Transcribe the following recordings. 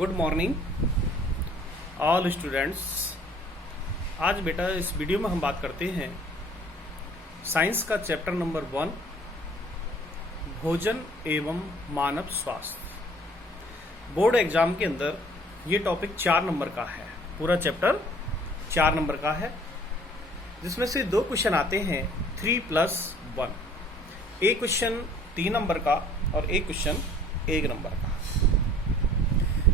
Good morning all students. आज बेटा इस वीडियो में हम बात करते हैं साइंस का चैप्टर नंबर 1 भोजन एवं मानव स्वास्थ्य। बोर्ड एग्जाम के अंदर ये टॉपिक 4 नंबर का है। पूरा चैप्टर 4 नंबर का है, जिसमें से 2 क्वेश्चन आते हैं 3+1। एक क्वेश्चन 3 नंबर का और एक क्वेश्चन 1 नंबर का।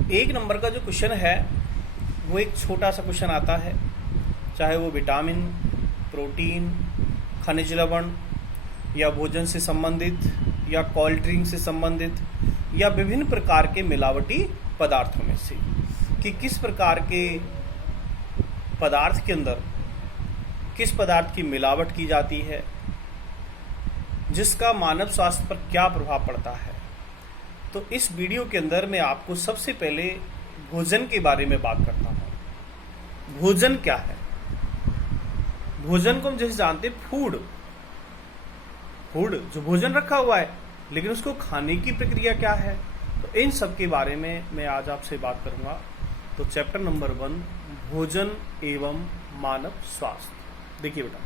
1 नंबर का जो क्वेश्चन है वो एक छोटा सा क्वेश्चन आता है, चाहे वो विटामिन, प्रोटीन, खनिज लवण या भोजन से संबंधित या कोल्ड ड्रिंक से संबंधित या विभिन्न प्रकार के मिलावटी पदार्थों में से कि किस प्रकार के पदार्थ के अंदर किस पदार्थ की मिलावट की जाती है, जिसका मानव स्वास्थ्य पर क्या प्रभाव पड़ता है। तो इस वीडियो के अंदर मैं आपको सबसे पहले भोजन के बारे में बात करता हूं। भोजन क्या है? भोजन को हम जैसे जानते हैं फूड जो भोजन रखा हुआ है, लेकिन उसको खाने की प्रक्रिया क्या है, तो इन सब के बारे में मैं आज आपसे बात करूंगा। तो चैप्टर नंबर 1 भोजन एवं मानव स्वास्थ्य। देखिए बेटा,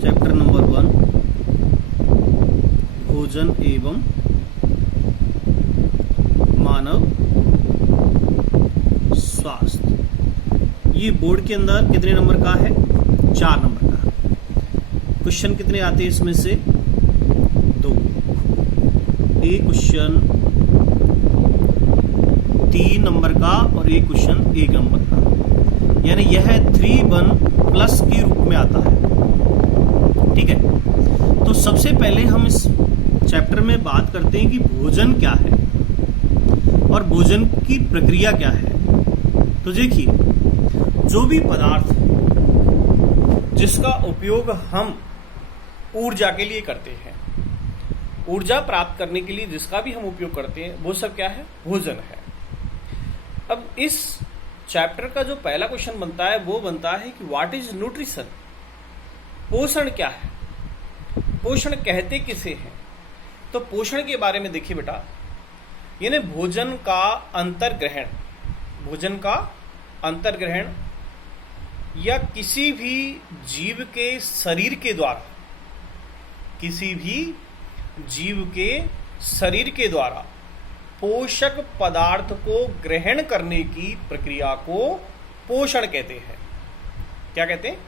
चैप्टर नंबर 1 भोजन एवं मानव स्वास्थ्य। ये बोर्ड के अंदर कितने नंबर का है? 4 नंबर का। क्वेश्चन कितने आते हैं इसमें से? 2। एक क्वेश्चन 3 नंबर का और एक क्वेश्चन 1 नंबर का, यानी यह 3+1 के रूप में आता है। ठीक है, तो सबसे पहले हम इस चैप्टर में बात करते हैं कि भोजन क्या है और भोजन की प्रक्रिया क्या है। तो देखिए, जो भी पदार्थ जिसका उपयोग हम ऊर्जा के लिए करते हैं, ऊर्जा प्राप्त करने के लिए जिसका भी हम उपयोग करते हैं, वो सब क्या है? भोजन है। अब इस चैप्टर का जो पहला क्वेश्चन बनता है वो बनता है कि व्हाट इज न्यूट्रिशन? पोषण क्या है? पोषण कहते किसे हैं? तो पोषण के बारे में देखिए बेटा, यानी भोजन का अंतर्ग्रहण या किसी भी जीव के शरीर के द्वारा पोषक पदार्थ को ग्रहण करने की प्रक्रिया को पोषण कहते हैं। क्या कहते हैं?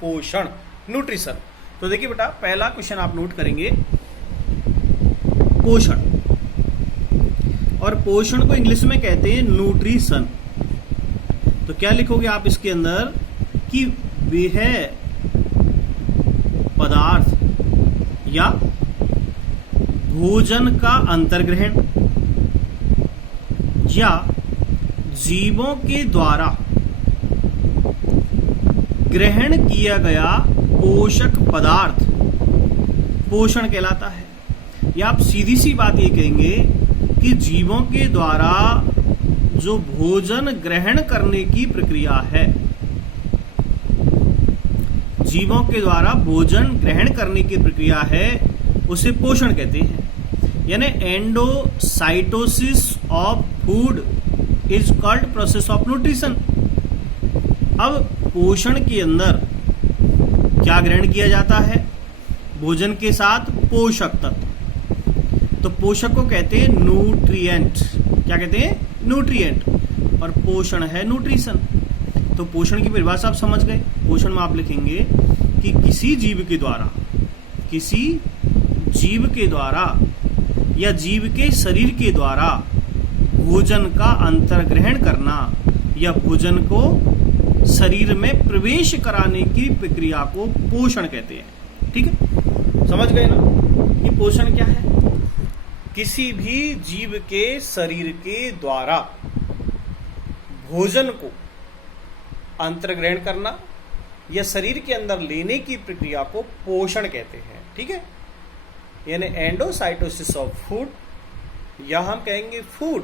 पोषण, न्यूट्रिशन। तो देखिए बेटा, पहला क्वेश्चन आप नोट करेंगे पोषण, और पोषण को इंग्लिश में कहते हैं न्यूट्रिशन। तो क्या लिखोगे आप इसके अंदर कि वह पदार्थ या भोजन का अंतर्ग्रहण या जीवों के द्वारा ग्रहण किया गया पोषक पदार्थ पोषण कहलाता है। या आप सीधी सी बात ये कहेंगे कि जीवों के द्वारा जो भोजन ग्रहण करने की प्रक्रिया है, जीवों के द्वारा भोजन ग्रहण करने की प्रक्रिया है, उसे पोषण कहते हैं। यानी endocytosis of food is called process of nutrition. अब पोषण के अंदर क्या ग्रहण किया जाता है? भोजन के साथ पोषक तत्व। तो पोषक को कहते हैं न्यूट्रिएंट। क्या कहते हैं? न्यूट्रिएंट। और पोषण है न्यूट्रिशन। तो पोषण की परिभाषा आप समझ गए। पोषण में आप लिखेंगे कि किसी जीव के द्वारा या जीव के शरीर के द्वारा भोजन का अंतर्ग्रहण करना या भोजन को शरीर में प्रवेश कराने की प्रक्रिया को पोषण कहते हैं। ठीक है, समझ गए ना कि पोषण क्या है? किसी भी जीव के शरीर के द्वारा भोजन को अंतर्ग्रहण करना या शरीर के अंदर लेने की प्रक्रिया को पोषण कहते हैं। ठीक है, यानी एंडोसाइटोसिस ऑफ फूड, या हम कहेंगे food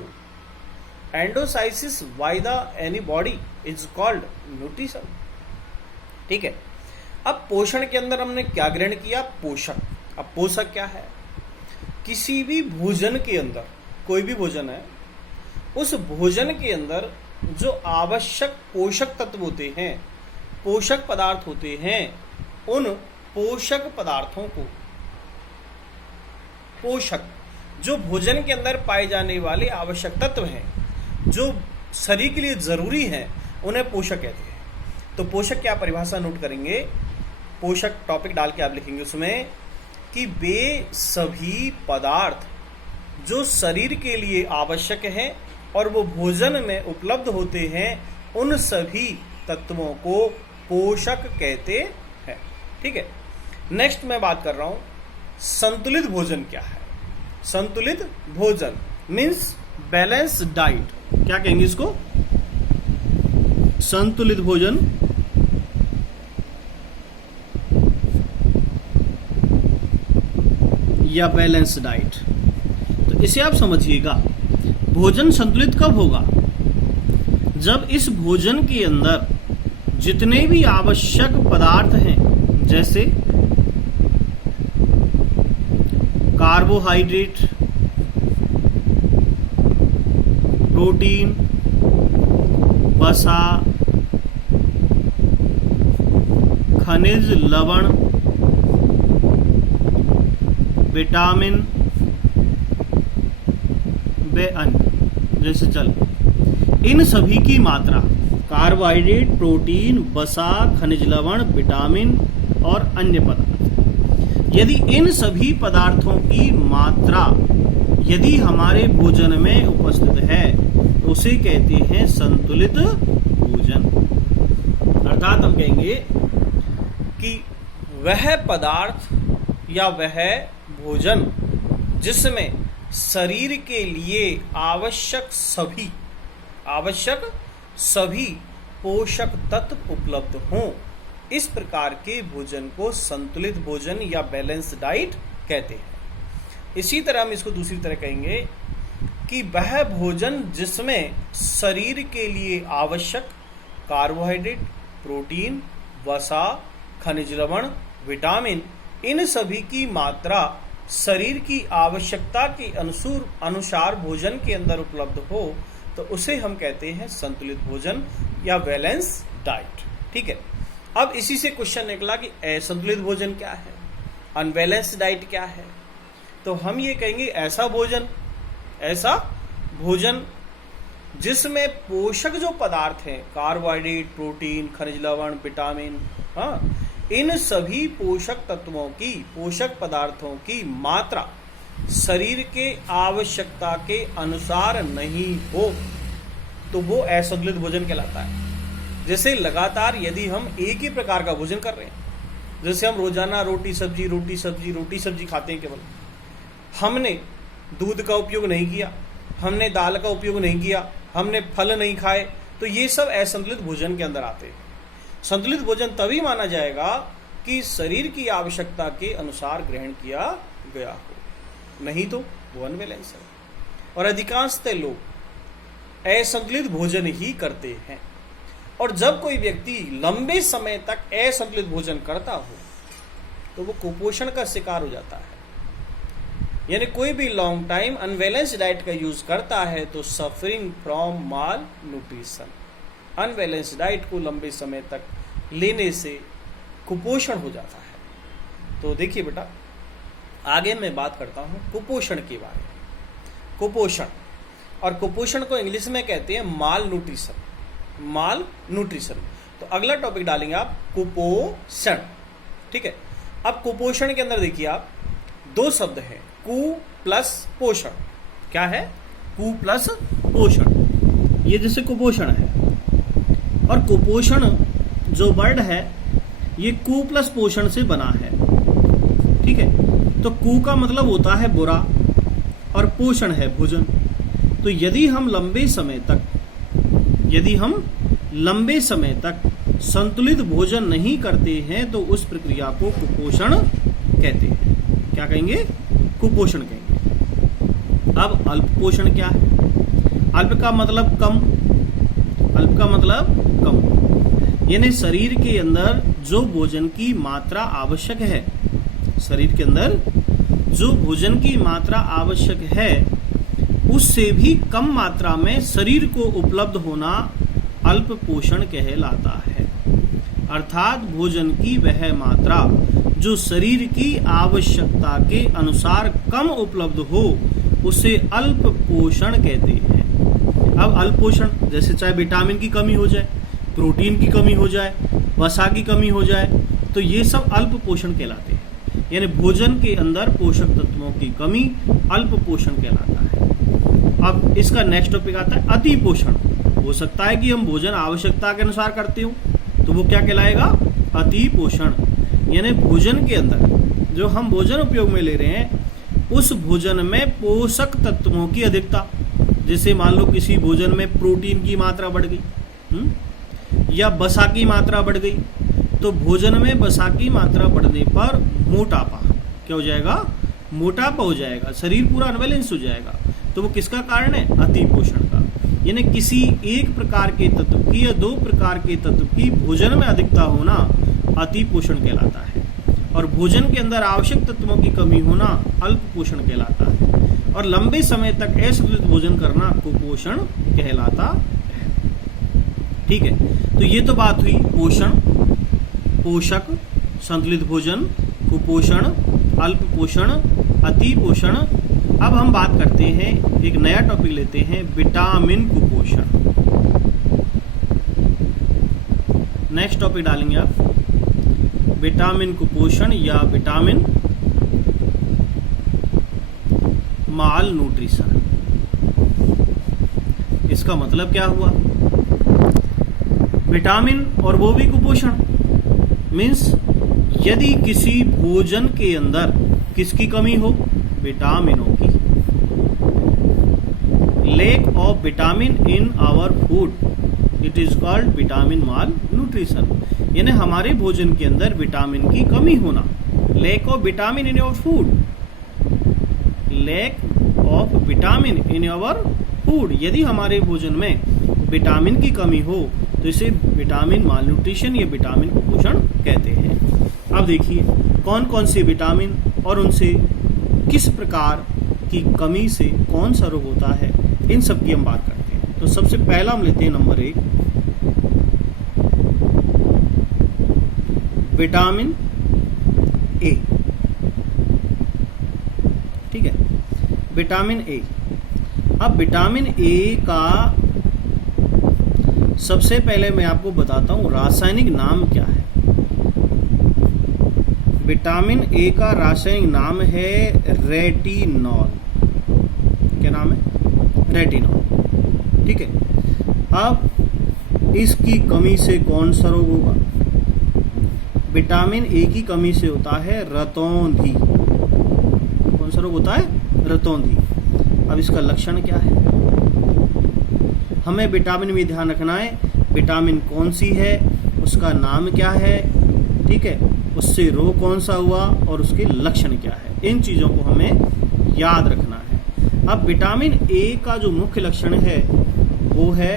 endocytosis by the any body is called nutrition. ठीक है, अब पोषण के अंदर हमने क्या ग्रहण किया? पोषक। अब पोषक क्या है? किसी भी भोजन के अंदर, कोई भी भोजन है, उस भोजन के अंदर जो आवश्यक पोषक तत्व होते हैं, पोषक पदार्थ होते हैं, उन पोषक पदार्थों को, पोषक जो भोजन के अंदर पाए जाने वाले आवश्यक तत्व हैं, जो शरीर के लिए जरूरी हैं, उन्हें पोषक कहते हैं। तो पोषक क्या परिभाषा नोट करेंगे? पोषक टॉपिक डाल के आप लिखेंगे उसमें कि वे सभी पदार्थ जो शरीर के लिए आवश्यक हैं और वो भोजन में उपलब्ध होते हैं, उन सभी तत्वों को पोषक कहते हैं। ठीक है। नेक्स्ट मैं बात कर रहा हूं संतुलित भोजन क्या है। संतुलित भोजन मीन्स बैलेंस डाइट। क्या कहेंगे इसको? संतुलित भोजन या बैलेंस डाइट। तो इसे आप समझिएगा, भोजन संतुलित कब होगा? जब इस भोजन के अंदर जितने भी आवश्यक पदार्थ हैं, जैसे कार्बोहाइड्रेट, प्रोटीन, वसा, खनिज लवण, विटामिन व अन्य, जैसे चल इन सभी की मात्रा, कार्बोहाइड्रेट, प्रोटीन, वसा, खनिज लवण, विटामिन और अन्य पदार्थ, यदि इन सभी पदार्थों की मात्रा यदि हमारे भोजन में उपस्थित है तो उसे कहते हैं संतुलित भोजन। अर्थात हम कहेंगे कि वह पदार्थ या वह भोजन जिसमें शरीर के लिए आवश्यक सभी पोषक तत्व उपलब्ध हों, इस प्रकार के भोजन को संतुलित भोजन या बैलेंस डाइट कहते हैं। इसी तरह हम इसको दूसरी तरह कहेंगे कि वह भोजन जिसमें शरीर के लिए आवश्यक कार्बोहाइड्रेट, प्रोटीन, वसा, खनिज लवण, विटामिन, इन सभी की मात्रा शरीर की आवश्यकता के अनुसार भोजन के अंदर उपलब्ध हो, तो उसे हम कहते हैं संतुलित भोजन या बैलेंस डाइट। ठीक है। अब इसी से क्वेश्चन निकला कि असंतुलित भोजन क्या है, अनबैलेंस्ड डाइट क्या है? तो हम ये कहेंगे ऐसा भोजन जिसमें पोषक जो पदार्थ हैं, कार्बोहाइड्रेट, प्रोटीन, खनिज लवण, विटामिन, इन सभी पोषक तत्वों की, पोषक पदार्थों की मात्रा शरीर के आवश्यकता के अनुसार नहीं हो, तो वो असंतुलित भोजन कहलाता है। जैसे लगातार यदि हम एक ही प्रकार का भोजन कर रहे हैं, जैसे हम रोजाना रोटी सब्जी खाते हैं, केवल हमने दूध का उपयोग नहीं किया, हमने दाल का उपयोग नहीं किया, हमने फल नहीं खाए, तो ये सब असंतुलित भोजन के अंदर आते हैं। संतुलित भोजन तभी माना जाएगा कि शरीर की आवश्यकता के अनुसार ग्रहण किया गया हो, नहीं तो वो अनबैलेंस है। और अधिकांशतः लोग असंतुलित भोजन ही करते हैं। और जब कोई व्यक्ति लंबे समय तक असंतुलित भोजन करता हो तो वो कुपोषण का शिकार हो जाता है। यानी कोई भी लॉन्ग टाइम अनबैलेंस्ड डाइट का यूज करता है तो suffering from mall nutrition, unbalanced diet को लंबे समय तक लेने से कुपोषण हो जाता है। तो देखिए बेटा, आगे मैं बात करता हूं कुपोषण के बारे में। कुपोषण, और कुपोषण को इंग्लिश में कहते हैं माल न्यूट्रिशन। तो अगला टॉपिक डालेंगे आप कुपोषण। ठीक है। अब कुपोषण के अंदर देखिए आप दो शब्द हैं, कु प्लस पोषण। क्या है? कु प्लस पोषण। ये जैसे कुपोषण है, और कुपोषण जो वर्ड है ये कु प्लस पोषण से बना है। ठीक है। तो कु का मतलब होता है बुरा और पोषण है भोजन। तो यदि हम लंबे समय तक संतुलित भोजन नहीं करते हैं तो उस प्रक्रिया को कुपोषण कहते हैं। क्या कहेंगे? कुपोषण कहेंगे। अब अल्प पोषण क्या है? अल्प का मतलब कम। यानी शरीर के अंदर जो भोजन की मात्रा आवश्यक है, शरीर के अंदर जो भोजन की मात्रा आवश्यक है उससे भी कम मात्रा में शरीर को उपलब्ध होना अल्प पोषण कहलाता है। अर्थात भोजन की वह मात्रा जो शरीर की आवश्यकता के अनुसार कम उपलब्ध हो उसे अल्प पोषण कहते हैं। अब अल्प पोषण जैसे चाहे विटामिन की कमी हो जाए, प्रोटीन की कमी हो जाए, वसा की कमी हो जाए, तो ये सब अल्प पोषण कहलाते हैं। यानी भोजन के अंदर पोषक तत्वों की कमी अल्प पोषण कहलाता है। अब इसका नेक्स्ट टॉपिक आता है अति पोषण। हो सकता है कि हम भोजन आवश्यकता के अनुसार करते हो, तो वो क्या कहलाएगा? अति पोषण। यानी भोजन के अंदर जो हम भोजन उपयोग में ले रहे हैं उस भोजन में पोषक तत्वों की अधिकता, जैसे मान लो किसी भोजन में प्रोटीन की मात्रा बढ़ गई या वसा की मात्रा बढ़ गई, तो भोजन में वसा की मात्रा बढ़ने पर मोटापा क्या हो जाएगा? मोटापा हो जाएगा, शरीर पूरा अनबैलेंस हो जाएगा। तो वो किसका कारण है? अति पोषण का। यानी किसी एक प्रकार के तत्व की या दो प्रकार के तत्व की भोजन में अधिकता होना अति पोषण कहलाता है, और भोजन के अंदर आवश्यक तत्वों की कमी होना अल्प पोषण कहलाता है, और लंबे समय तक असंतुलित भोजन करना कुपोषण कहलाता है। ठीक है, तो ये तो बात हुई पोषण, पोषक, संतुलित भोजन, कुपोषण, अल्प पोषण, अति पोषण। अब हम बात करते हैं, एक नया टॉपिक लेते हैं, विटामिन कुपोषण। नेक्स्ट टॉपिक डालेंगे आप, विटामिन कुपोषण या विटामिन माल न्यूट्रिशन। इसका मतलब क्या हुआ? विटामिन और वो भी कुपोषण। मीन्स यदि किसी भोजन के अंदर किसकी कमी हो? विटामिनों की। Lack of vitamin in our food it is called vitamin malnutrition. यानी हमारे भोजन के अंदर विटामिन की कमी होना, lack of vitamin in your food, lack of vitamin in your food. यदि हमारे भोजन में विटामिन की कमी हो तो इसे विटामिन माल न्यूट्रिशन या विटामिन कुपोषण कहते हैं। अब देखिए कौन कौन से विटामिन और उनसे किस प्रकार की कमी से कौन सा रोग होता है, इन सब की हम बात करते हैं। तो सबसे पहला हम लेते हैं नंबर 1, विटामिन ए। ठीक है, विटामिन ए। अब विटामिन ए का सबसे पहले मैं आपको बताता हूं रासायनिक नाम क्या है। विटामिन ए का रासायनिक नाम है रेटिनॉल। क्या नाम है? रेटिनॉल। ठीक है, अब इसकी कमी से कौन सा रोग होगा? विटामिन ए की कमी से होता है रतौंधी। कौन सा रोग होता है? रतौंधी। अब इसका लक्षण क्या है? हमें विटामिन में ध्यान रखना है, विटामिन कौन सी है, उसका नाम क्या है, ठीक है, उससे रोग कौन सा हुआ और उसके लक्षण क्या है, इन चीजों को हमें याद रखना है। अब विटामिन ए का जो मुख्य लक्षण है वो है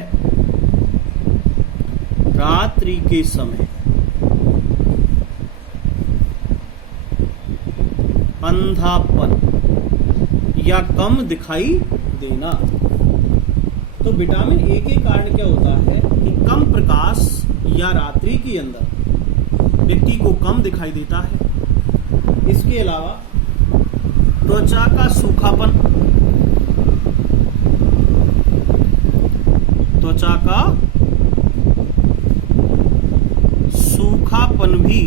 रात्रि के समय अंधापन या कम दिखाई देना। तो विटामिन ए के कारण क्या होता है कि कम प्रकाश या रात्रि के अंदर व्यक्ति को कम दिखाई देता है। इसके अलावा त्वचा का सूखापन, त्वचा का सूखापन भी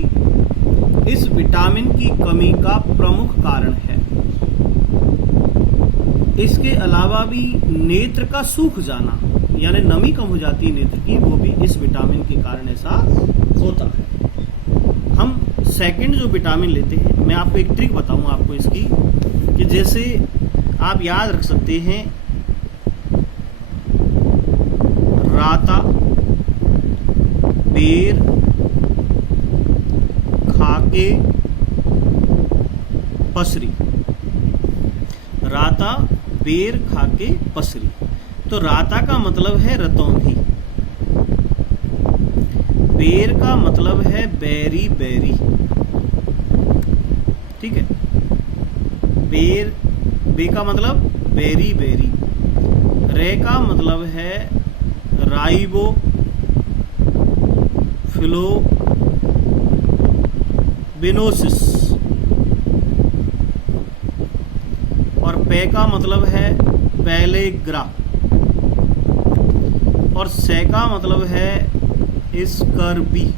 इस विटामिन की कमी का प्रमुख कारण है। इसके अलावा भी नेत्र का सूख जाना, यानी नमी कम हो जाती है नेत्र की, वो भी इस विटामिन के कारण ऐसा होता है। हम सेकंड जो विटामिन लेते हैं, मैं आपको एक ट्रिक बताऊंगा आपको इसकी, कि जैसे आप याद रख सकते हैं राता, बेर, खाके, पसरी। राता, बेर, खाके, पसरी। तो राता का मतलब है रतौंधी, बेर का मतलब है बेरी बेरी, ठीक है। बेर, बे का मतलब बेरी बेरी। रे का मतलब है राइबो फिलोबिनोसिस। और पे का मतलब है पेलेग्रा। और से का मतलब है स्कर्बी।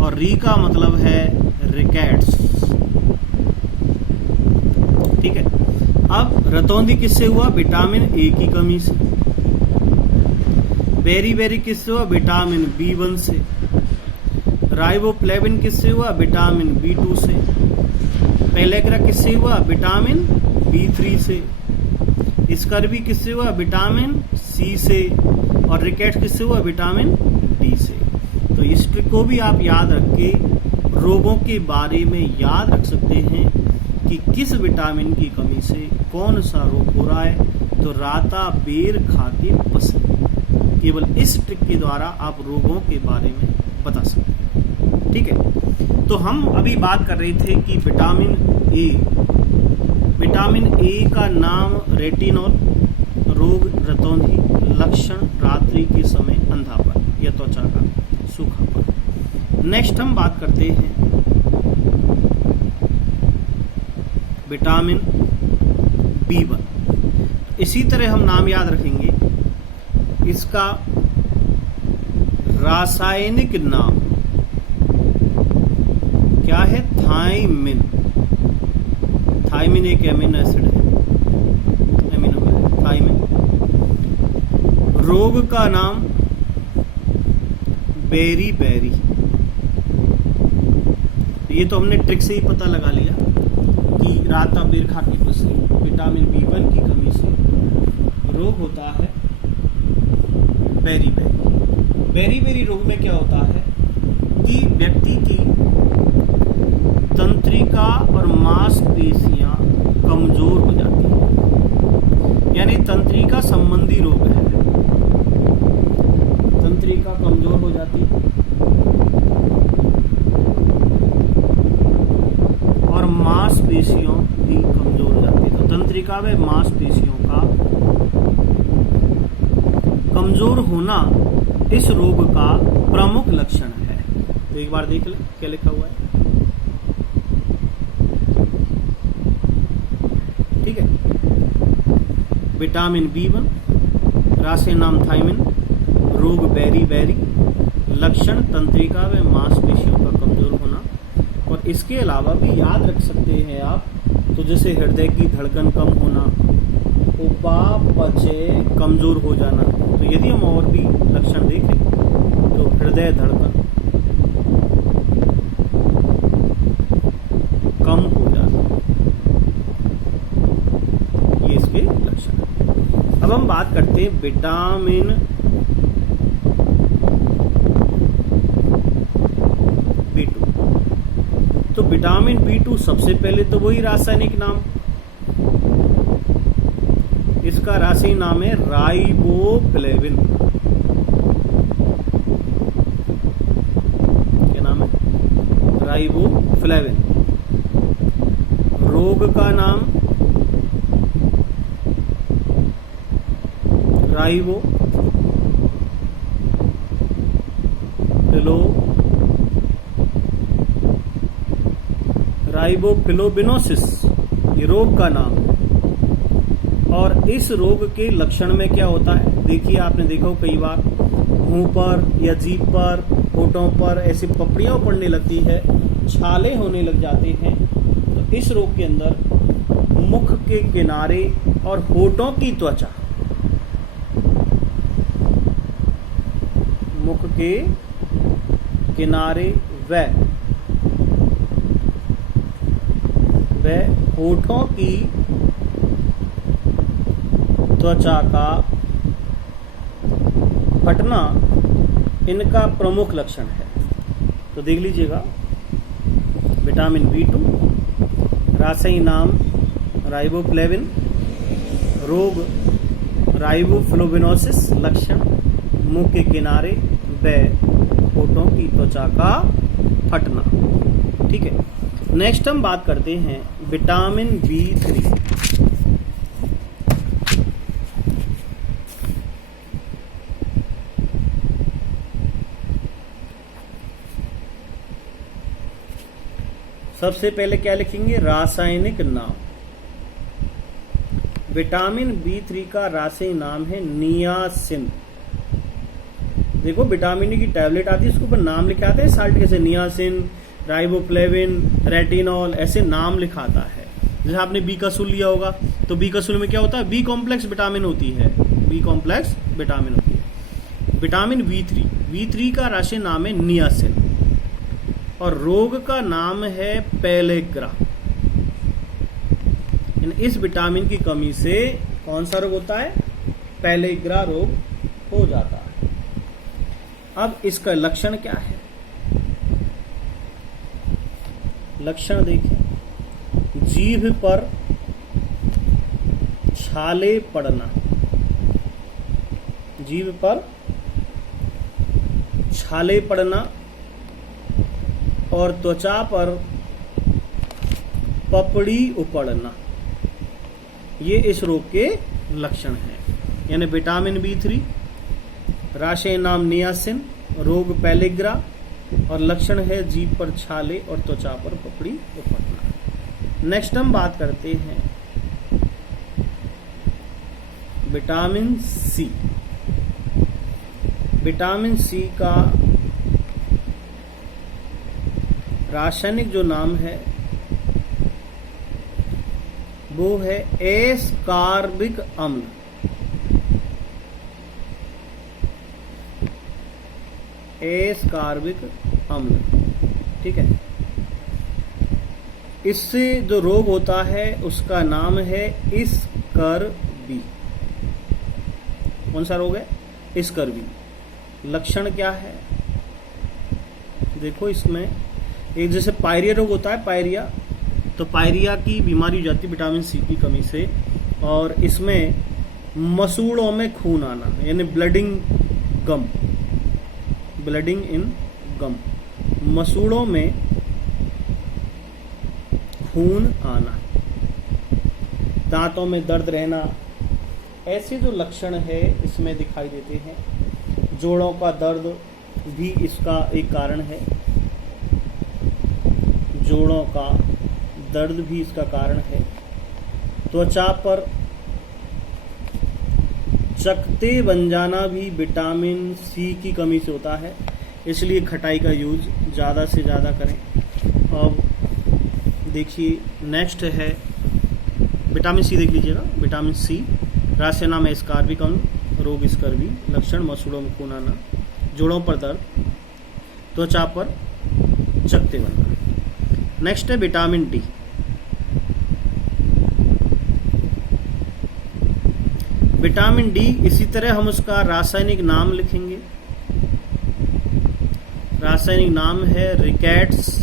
और री का मतलब है रिकेट्स, ठीक है। अब रतौंधी किससे हुआ? विटामिन ए की कमी से। बेरी बेरी किससे हुआ? विटामिन B1 से। राइबोफ्लेविन किससे हुआ? विटामिन B2 से। पेलेग्रा किससे हुआ? विटामिन B3 से। स्कर्बी किससे हुआ? विटामिन C से। और रिकेट्स किससे हुआ? विटामिन D से। तो इस ट्रिक को भी आप याद रख के रोगों के बारे में याद रख सकते हैं कि किस विटामिन की कमी से कौन सा रोग हो रहा है। तो राता बेर खा के बसे। केवल इस ट्रिक के द्वारा आप रोगों के बारे में बता सकते हैं, ठीक है। तो हम अभी बात कर रहे थे कि विटामिन ए, विटामिन ए का नाम रेटिनॉल, रोग रतौंधी, लक्षण रात्रि के समय अंधापन या त्वचा का सूखापन। नेक्स्ट हम बात करते हैं विटामिन B1। इसी तरह हम नाम याद रखेंगे, इसका रासायनिक नाम क्या है? थायमिन। थायमिन एक एमिनो एसिड है, एमिनो है थायमिन। रोग का नाम बेरी बेरी। ये तो हमने ट्रिक से ही पता लगा लिया कि राता बेर खा के बसे विटामिन B1 की कमी से रोग होता है बेरी बेरी। बेरी बेरी रोग में क्या होता है कि व्यक्ति की तंत्रिका और मांसपेशियां कमजोर हो जाती हैं, यानी तंत्रिका संबंधी रोग है। तंत्रिका कमजोर हो जाती है और मांसपेशियों भी कमजोर हो जाती है। तो तंत्रिका व मांसपेशियों का कमजोर होना इस रोग का प्रमुख लक्षण है। तो एक बार देख ले क्या लिखा हुआ है, ठीक है। विटामिन B1, रासायनिक नाम थायमिन, रोग बेरी बेरी, लक्षण तंत्रिका व मांसपेशियों का कमजोर होना। और इसके अलावा भी याद रख सकते हैं आप, तो जैसे हृदय की धड़कन कम होना, उपापचय कमजोर हो जाना। तो यदि हम और भी लक्षण देखें तो हृदय धड़कन कम हो जाना, ये इसके लक्षण हैं। अब हम बात करते हैं विटामिन B2। तो विटामिन B2 सबसे पहले तो वही रासायनिक नाम, इसका रासायनिक नाम है राइबोफ्लेविन। क्या नाम है? राइबोफ्लेविन। रोग का नाम राइबो राइबोफ्लोबिनोसिस, ये रोग का नाम है। और इस रोग के लक्षण में क्या होता है? देखिए, आपने देखा हो कई बार मुंह पर या जीभ पर, होठों पर ऐसी पपड़ियां पड़ने लगती है, छाले होने लग जाते हैं। तो इस रोग के अंदर मुख के किनारे और होठों की त्वचा, मुख के किनारे व होठों की त्वचा का फटना इनका प्रमुख लक्षण है। तो देख लीजिएगा, विटामिन B2, रासायनिक नाम राइबोफ्लेविन, रोग राइबोफ्लोबिनोसिस, लक्षण मुंह के किनारे व होठों की त्वचा का फटना। ठीक है, नेक्स्ट हम बात करते हैं विटामिन B3। सबसे पहले क्या लिखेंगे, रासायनिक नाम। विटामिन B3 का रासायनिक नाम है नियासिन। देखो विटामिन E की टैबलेट आती है, उसके ऊपर नाम लिखे आते हैं साल्ट, जैसे नियासिन, राइबोफ्लेविन, रेटिनॉल, ऐसे नाम लिखाता है। जैसे आपने बी कैप्सूल लिया होगा, तो बी कैप्सूल में क्या होता है, बी कॉम्प्लेक्स विटामिन होती है, बी कॉम्प्लेक्स विटामिन होती है। विटामिन B3 का रासायनिक नाम है नियासिन और रोग का नाम है पेलेग्रा। इस विटामिन की कमी से कौन सा रोग होता है, पेलेग्रा रोग हो जाता है। अब इसका लक्षण क्या है, लक्षण देखें, जीभ पर छाले पड़ना, जीभ पर छाले पड़ना और त्वचा पर पपड़ी उपड़ना, ये इस रोग के लक्षण हैं। यानी विटामिन B3, रासायनिक नाम नियासिन, रोग पेलेग्रा और लक्षण है जीभ पर छाले और त्वचा पर पपड़ी उपड़ना। नेक्स्ट हम बात करते हैं विटामिन C। विटामिन C का रासायनिक जो नाम है वो है एस्कॉर्बिक अम्ल। एस्कॉर्बिक अम्ल, ठीक है। इससे जो रोग होता है उसका नाम है स्कर्वी। कौन सा रोग है, स्कर्वी। लक्षण क्या है, देखो इसमें एक जैसे पायरिया रोग होता है, पायरिया, तो पायरिया की बीमारी हो जाती है विटामिन C की कमी से। और इसमें मसूड़ों में खून आना, यानी ब्लडिंग गम, ब्लडिंग इन गम, मसूड़ों में खून आना, दांतों में दर्द रहना, ऐसे जो लक्षण है इसमें दिखाई देते हैं। जोड़ों का दर्द भी इसका एक कारण है, जोड़ों का दर्द भी इसका कारण है। त्वचा पर चकत्ते बन जाना भी विटामिन C की कमी से होता है, इसलिए खटाई का यूज ज़्यादा से ज़्यादा करें। अब देखिए नेक्स्ट है विटामिन C, देख लीजिएगा। विटामिन C रासायनिक नाम है एस्कॉर्बिक अम्ल, रोग स्कर्वी, लक्षण मसूड़ों में खून आना, जोड़ों पर दर्द, त्वचा पर चकत्ते बनना। नेक्स्ट है विटामिन D। विटामिन D इसी तरह हम उसका रासायनिक नाम लिखेंगे। रासायनिक नाम है रिकेट्स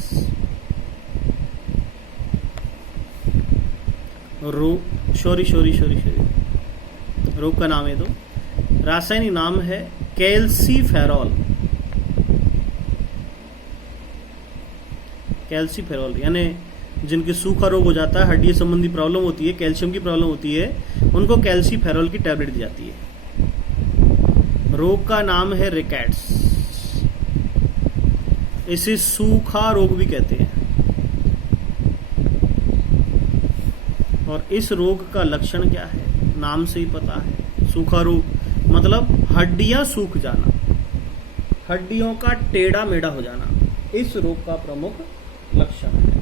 रोग का नाम है, तो रासायनिक नाम है कैल्सीफेरॉल। कैल्सीफेरॉल यानी जिनके सूखा रोग हो जाता है, हड्डी संबंधी प्रॉब्लम होती है, कैल्शियम की प्रॉब्लम होती है, उनको कैल्सीफेरॉल की टैबलेट दी जाती है। रोग का नाम है रिकेट्स, इसे सूखा रोग भी कहते हैं। और इस रोग का लक्षण क्या है, नाम से ही पता है, सूखा रोग मतलब हड्डियां सूख जाना, हड्डियों का टेढ़ा मेढ़ा हो जाना, इस रोग का प्रमुख लक्षण है।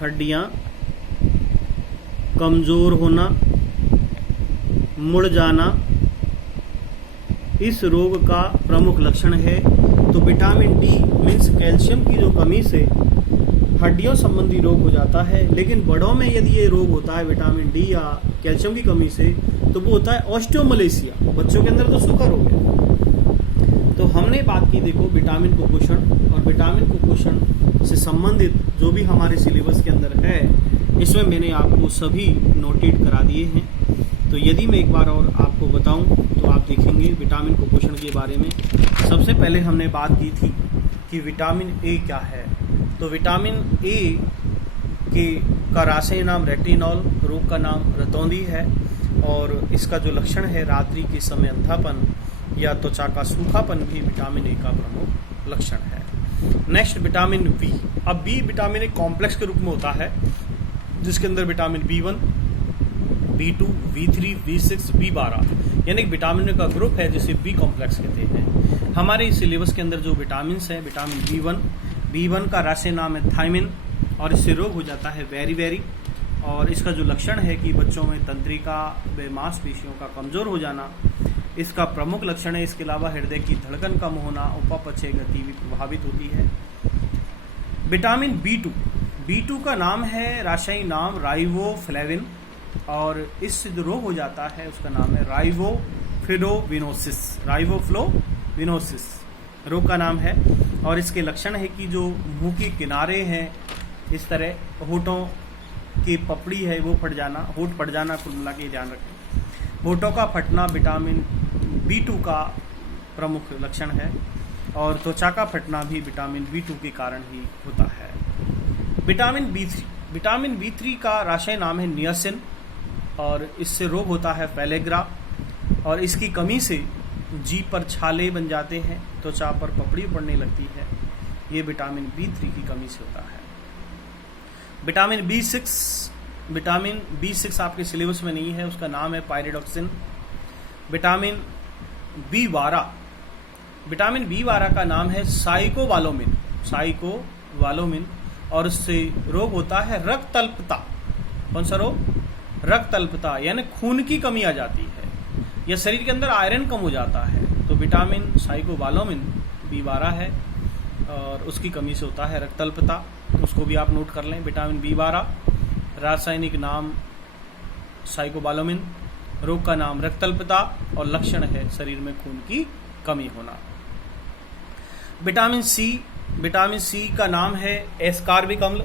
हड्डियां कमजोर होना, मुड़ जाना, इस रोग का प्रमुख लक्षण है। तो विटामिन D मीन्स कैल्शियम की जो कमी से हड्डियों संबंधी रोग हो जाता है। लेकिन बड़ों में यदि ये रोग होता है विटामिन D या कैल्शियम की कमी से, तो वो होता है ऑस्टियोमलेशिया। बच्चों के अंदर तो सूखा रोग है। तो हमने बात की देखो विटामिन कुपोषण, और विटामिन कुपोषण से संबंधित जो भी हमारे सिलेबस के अंदर है, इसमें मैंने आपको सभी नोटेट करा दिए हैं। तो यदि मैं एक बार और आपको बताऊं तो आप देखेंगे विटामिन कुपोषण के बारे में। सबसे पहले हमने बात की थी कि विटामिन ए क्या है। तो विटामिन ए का रासायनिक नाम रेटिनॉल, रोग का नाम रतौंधी है और इसका जो लक्षण है रात्रि के समय अंधापन या त्वचा का सूखापन भी विटामिन ए का प्रमुख लक्षण है। Next vitamin B. अब बी विटामिन एक कॉम्प्लेक्स के रूप में होता है जिसके अंदर vitamin B1, B2, B3, B6, B12 यानी विटामिन का ग्रुप है जिसे बी कॉम्प्लेक्स कहते हैं। हमारे सिलेबस के अंदर जो विटामिन है विटामिन B1 का रासायनिक नाम है थायमिन और इससे रोग हो जाता है वेरी और इसका जो लक्षण है कि बच्चों में तंत्रिका व मांसपेशियों का कमजोर हो जाना इसका प्रमुख लक्षण है। इसके अलावा हृदय की धड़कन कम होना, उपापचय गति भी प्रभावित होती है। विटामिन B2 का नाम है रासायनिक नाम राइबोफ्लेविन और इससे जो रोग हो जाता है उसका नाम है राइबोफ्लोविनोसिस रोग का नाम है और इसके लक्षण है कि जो मुंह के किनारे हैं इस तरह होठों की पपड़ी है वो फट जाना, होठ फट जाना, कुल मिला के ध्यान रखें। होठों का फटना विटामिन B2 का प्रमुख लक्षण है और त्वचा का फटना भी विटामिन B2 के कारण ही होता है। विटामिन B3 का रासायनिक नाम है नियासिन और इससे रोग होता है पेलेग्रा और इसकी कमी से जीभ पर छाले बन जाते हैं, त्वचा पर पपड़ी पड़ने लगती है। ये विटामिन B3 की कमी से होता है। विटामिन B6 आपके सिलेबस में नहीं है, उसका नाम है पायरिडॉक्सिन। विटामिन B12 का नाम है साइकोवालोमिन और उससे रोग होता है रक्तअल्पता। कौन सा रोग? रक्तअल्पता यानी खून की कमी आ जाती है या शरीर के अंदर आयरन कम हो जाता है। तो विटामिन साइकोवालोमिन B12 है और उसकी कमी से होता है रक्तअल्पता, तो उसको भी आप नोट कर लें। विटामिन B12 रासायनिक नाम साइकोवालोमिन, रोग का नाम रक्तअल्पता और लक्षण है शरीर में खून की कमी होना। विटामिन सी का नाम है एस्कॉर्बिक अम्ल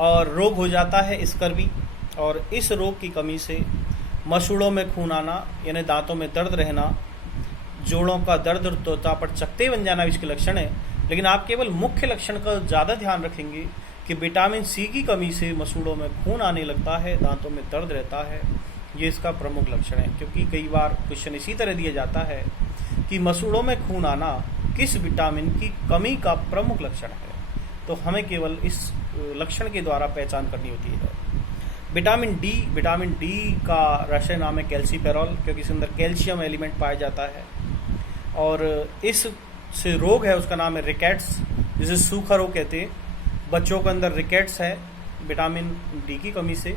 और रोग हो जाता है स्कर्वी और इस रोग की कमी से मसूड़ों में खून आना यानी दांतों में दर्द रहना, जोड़ों का दर्द और त्वचा पर चकत्ते बन जाना इसके लक्षण है। लेकिन आप केवल मुख्य लक्षण का ज़्यादा ध्यान रखेंगे कि विटामिन सी की कमी से मसूड़ों में खून आने लगता है, दांतों में दर्द रहता है, ये इसका प्रमुख लक्षण है। क्योंकि कई बार क्वेश्चन इसी तरह दिया जाता है कि मसूड़ों में खून आना किस विटामिन की कमी का प्रमुख लक्षण है, तो हमें केवल इस लक्षण के द्वारा पहचान करनी होती है। विटामिन डी का रासायनिक नाम है कैल्सीफेरॉल क्योंकि इसके अंदर कैल्शियम एलिमेंट पाया जाता है और इस से रोग है उसका नाम है रिकेट्स, जिसे सूखा रोग कहते हैं। बच्चों के अंदर रिकेट्स है विटामिन डी की कमी से,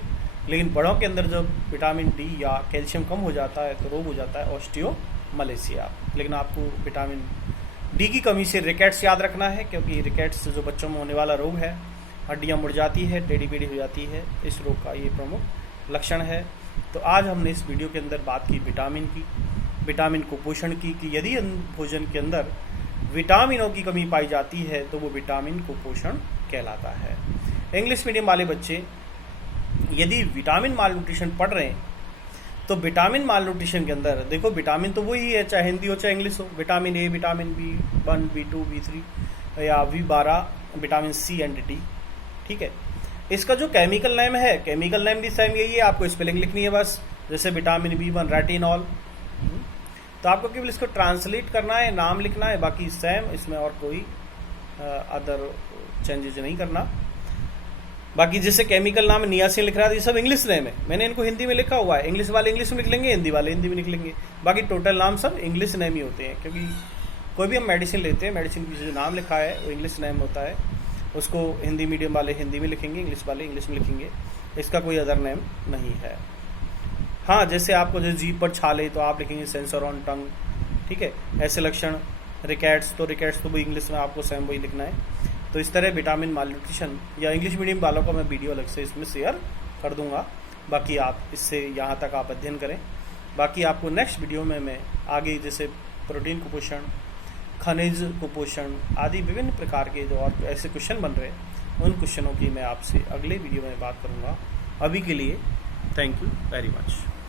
लेकिन बड़ों के अंदर जब विटामिन डी या कैल्शियम कम हो जाता है तो रोग हो जाता है ऑस्टियोमलेशिया। लेकिन आपको विटामिन डी की कमी से रिकेट्स याद रखना है क्योंकि रिकेट्स जो बच्चों में होने वाला रोग है, हड्डियां मुड़ जाती है, टेढ़ी मेढ़ी हो जाती है, इस रोग का ये प्रमुख लक्षण है। तो आज हमने इस वीडियो के अंदर बात की विटामिन कुपोषण की कि यदि भोजन के अंदर विटामिनों की कमी पाई जाती है तो वो विटामिन कुपोषण कहलाता है। इंग्लिश मीडियम वाले बच्चे यदि विटामिन माल न्यूट्रिशन पढ़ रहे हैं तो विटामिन माल न्यूट्रिशन के अंदर देखो विटामिन तो वही है, चाहे हिंदी हो चाहे इंग्लिश हो। Vitamin A, vitamin B1, B2, B3 या B12, vitamin C and D, ठीक है। इसका जो केमिकल नेम है, केमिकल नेम भी सेम यही है, आपको स्पेलिंग लिखनी है बस। जैसे विटामिन B1 रेटिनॉल, तो आपको केवल इसको ट्रांसलेट करना है, नाम लिखना है, बाकी सेम, इसमें और कोई अदर चेंजेस नहीं करना। बाकी जैसे केमिकल नाम नियासिन लिख रहा है, ये सब इंग्लिश नेम है, मैंने इनको हिंदी में लिखा हुआ है। इंग्लिश वाले इंग्लिश में लिख लेंगे, हिंदी वाले हिंदी में लिख लेंगे, बाकी टोटल नाम सब इंग्लिश नेम ही होते हैं। क्योंकि कोई भी हम मेडिसिन लेते हैं, मेडिसिन की जो नाम लिखा है वो इंग्लिश नेम होता है, उसको हिंदी मीडियम वाले हिंदी में लिखेंगे, इंग्लिश वाले इंग्लिश में लिखेंगे, इसका कोई अदर नेम नहीं है। हाँ, जैसे आपको जो जीभ पर छाले तो आप लिखेंगे सेंसर ऑन टंग, ठीक है। ऐसे लक्षण रिकेट्स तो वो इंग्लिश में आपको सेम वही लिखना है। तो इस तरह विटामिन माल न्यूट्रिशन या इंग्लिश मीडियम वालों का मैं वीडियो अलग से इसमें शेयर कर दूंगा, बाकी आप इससे यहाँ तक आप अध्ययन करें। बाकी आपको नेक्स्ट वीडियो में मैं आगे जैसे प्रोटीन कुपोषण, खनिज कुपोषण आदि विभिन्न प्रकार के जो और ऐसे क्वेश्चन बन रहे हैं उन क्वेश्चनों की मैं आपसे अगले वीडियो में बात करूँगा। अभी के लिए थैंक यू वेरी मच।